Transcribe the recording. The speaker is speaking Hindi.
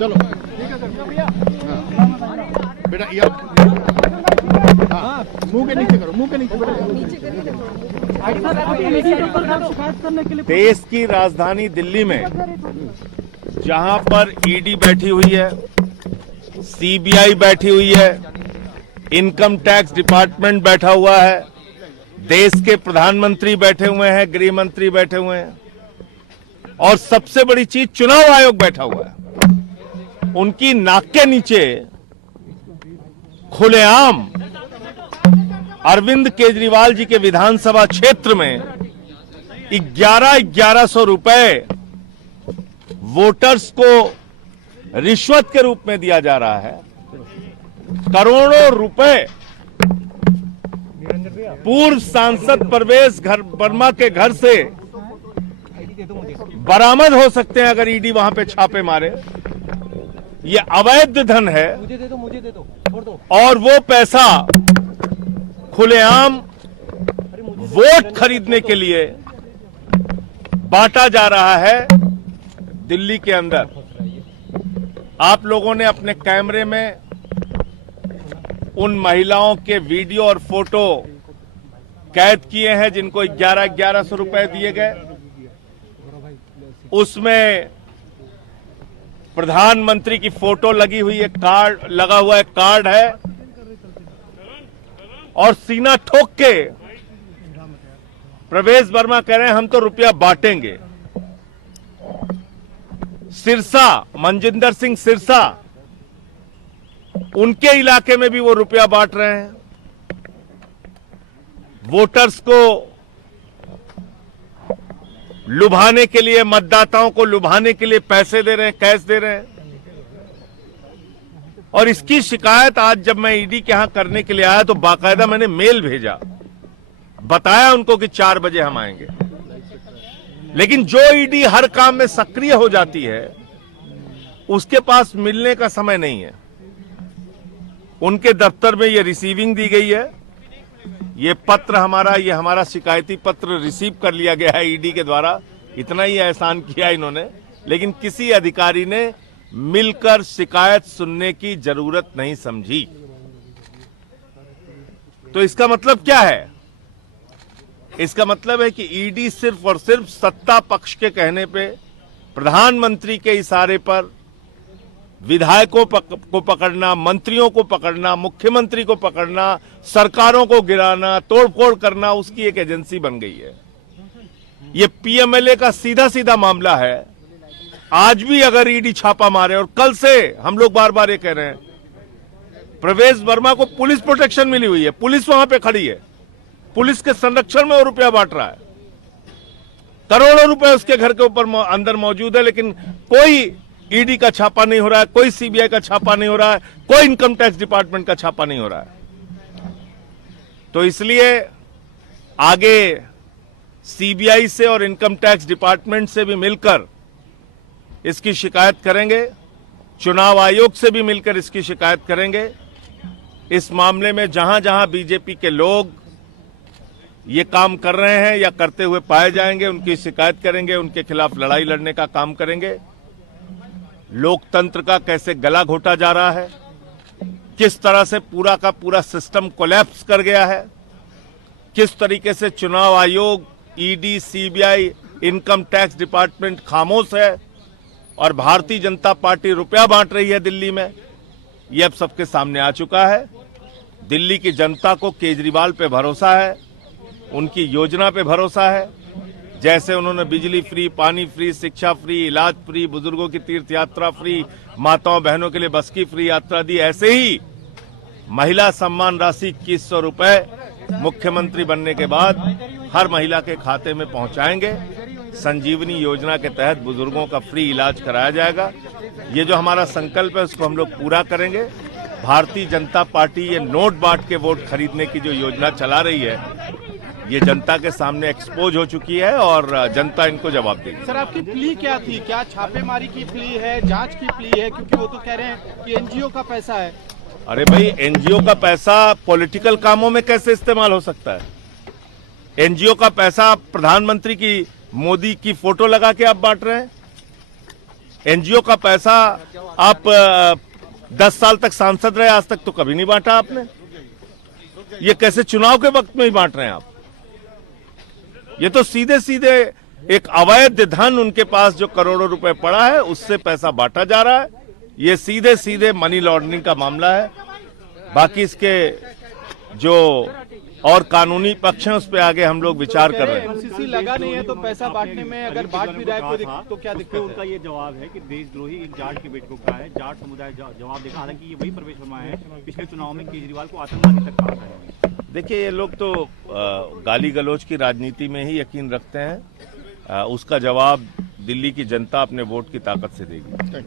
चलो बेटा ये मुंह के नीचे करो, मुंह के नीचे देश की राजधानी दिल्ली में जहां पर ईडी बैठी हुई है, सीबीआई बैठी हुई है, इनकम टैक्स डिपार्टमेंट बैठा हुआ है, देश के प्रधानमंत्री बैठे हुए हैं, गृह मंत्री बैठे हुए हैं और सबसे बड़ी चीज चुनाव आयोग बैठा हुआ है। उनकी नाक के नीचे खुलेआम अरविंद केजरीवाल जी के विधानसभा क्षेत्र में 1100 रुपए वोटर्स को रिश्वत के रूप में दिया जा रहा है। करोड़ों रुपए पूर्व सांसद परवेज वर्मा के घर से बरामद हो सकते हैं अगर ईडी वहां पे छापे मारे। ये अवैध धन है मुझे दे दो, छोड़ दो। और वो पैसा खुलेआम वोट खरीदने के लिए बांटा जा रहा है दिल्ली के अंदर। आप लोगों ने अपने कैमरे में उन महिलाओं के वीडियो और फोटो कैद किए हैं जिनको 1100 रुपए दिए गए। उसमें प्रधानमंत्री की फोटो लगी हुई है, कार्ड लगा हुआ है, कार्ड है और सीना ठोक के प्रवेश वर्मा कह रहे हैं हम तो रुपया बांटेंगे। सिरसा, मनजिंदर सिंह सिरसा, उनके इलाके में भी वो रुपया बांट रहे हैं। वोटर्स को लुभाने के लिए, मतदाताओं को लुभाने के लिए पैसे दे रहे हैं, कैश दे रहे हैं। और इसकी शिकायत आज जब मैं ईडी के यहां करने के लिए आया तो बाकायदा मैंने मेल भेजा, बताया उनको कि 4 बजे हम आएंगे। लेकिन जो ईडी हर काम में सक्रिय हो जाती है उसके पास मिलने का समय नहीं है। उनके दफ्तर में ये रिसीविंग दी गई है, ये पत्र हमारा शिकायती पत्र रिसीव कर लिया गया है ईडी के द्वारा। इतना ही एहसान किया इन्होंने, लेकिन किसी अधिकारी ने मिलकर शिकायत सुनने की जरूरत नहीं समझी। तो इसका मतलब क्या है? इसका मतलब है कि ईडी सिर्फ और सिर्फ सत्ता पक्ष के कहने पे, प्रधानमंत्री के इशारे पर विधायकों को पकड़ना, मंत्रियों को पकड़ना, मुख्यमंत्री को पकड़ना, सरकारों को गिराना, तोड़फोड़ करना, उसकी एक एजेंसी बन गई है। ये पीएमएलए का सीधा सीधा मामला है। आज भी अगर ईडी छापा मारे, और कल से हम लोग बार बार ये कह रहे हैं, प्रवेश वर्मा को पुलिस प्रोटेक्शन मिली हुई है, पुलिस वहां पे खड़ी है, पुलिस के संरक्षण में वो रुपया बांट रहा है। करोड़ों रुपए उसके घर के ऊपर अंदर मौजूद है, लेकिन कोई ईडी का छापा नहीं हो रहा है, कोई सीबीआई का छापा नहीं हो रहा है, कोई इनकम टैक्स डिपार्टमेंट का छापा नहीं हो रहा है। तो इसलिए आगे सीबीआई से और इनकम टैक्स डिपार्टमेंट से भी मिलकर इसकी शिकायत करेंगे, चुनाव आयोग से भी मिलकर इसकी शिकायत करेंगे। इस मामले में जहां जहां बीजेपी के लोग ये काम कर रहे हैं या करते हुए पाए जाएंगे, उनकी शिकायत करेंगे, उनके खिलाफ लड़ाई लड़ने का काम करेंगे। लोकतंत्र का कैसे गला घोटा जा रहा है, किस तरह से पूरा का पूरा सिस्टम कोलैप्स कर गया है, किस तरीके से चुनाव आयोग, ED, CBI, income tax department खामोश है और भारतीय जनता पार्टी रुपया बांट रही है दिल्ली में, यह अब सबके सामने आ चुका है। दिल्ली की जनता को केजरीवाल पे भरोसा है, उनकी योजना पे भरोसा है। जैसे उन्होंने बिजली फ्री, पानी फ्री, शिक्षा फ्री, इलाज फ्री, बुजुर्गों की तीर्थ यात्रा फ्री, माताओं बहनों के लिए बस की फ्री यात्रा दी, ऐसे ही महिला सम्मान राशि 2100 रुपए मुख्यमंत्री बनने के बाद हर महिला के खाते में पहुंचाएंगे। संजीवनी योजना के तहत बुजुर्गों का फ्री इलाज कराया जाएगा। ये जो हमारा संकल्प है उसको हम लोग पूरा करेंगे। भारतीय जनता पार्टी ये नोट बांट के वोट खरीदने की जो योजना चला रही है, ये जनता के सामने एक्सपोज हो चुकी है और जनता इनको जवाब देगी। सर, आपकी प्ली क्या थी? क्या छापेमारी की प्ली है, जांच की प्ली है? क्योंकि वो तो कह रहे हैं कि एनजीओ का पैसा है। अरे भाई, एनजीओ का पैसा पॉलिटिकल कामों में कैसे इस्तेमाल हो सकता है? एनजीओ का पैसा प्रधानमंत्री की, मोदी की फोटो लगा के आप बांट रहे हैं। एनजीओ का पैसा आप 10 साल तक सांसद रहे, आज तक तो कभी नहीं बांटा आपने। ये कैसे चुनाव के वक्त में ही बांट रहे हैं आप? ये तो सीधे सीधे एक अवैध धन उनके पास जो करोड़ों रुपए पड़ा है उससे पैसा बांटा जा रहा है। ये सीधे सीधे मनी लॉन्ड्रिंग का मामला है। बाकी इसके जो और कानूनी पक्ष हैं उस पे आगे हम लोग विचार कर रहे हैं। एमसीसी लगा नहीं है तो पैसा बांटने में अगर बांट भी रहा है तो क्या दिक्कत है? उनका ये जवाब है कि देशद्रोही एक जाट की बेटी को कहा है, जाट समुदाय जवाब देगा। हालांकि ये वही प्रवेश वर्मा है पिछले चुनाव में केजरीवाल को आतंकवादी तक कहा है। देखिए, ये लोग तो गाली गलौज की राजनीति में ही यकीन रखते हैं। उसका जवाब दिल्ली की जनता अपने वोट की ताकत से देगी।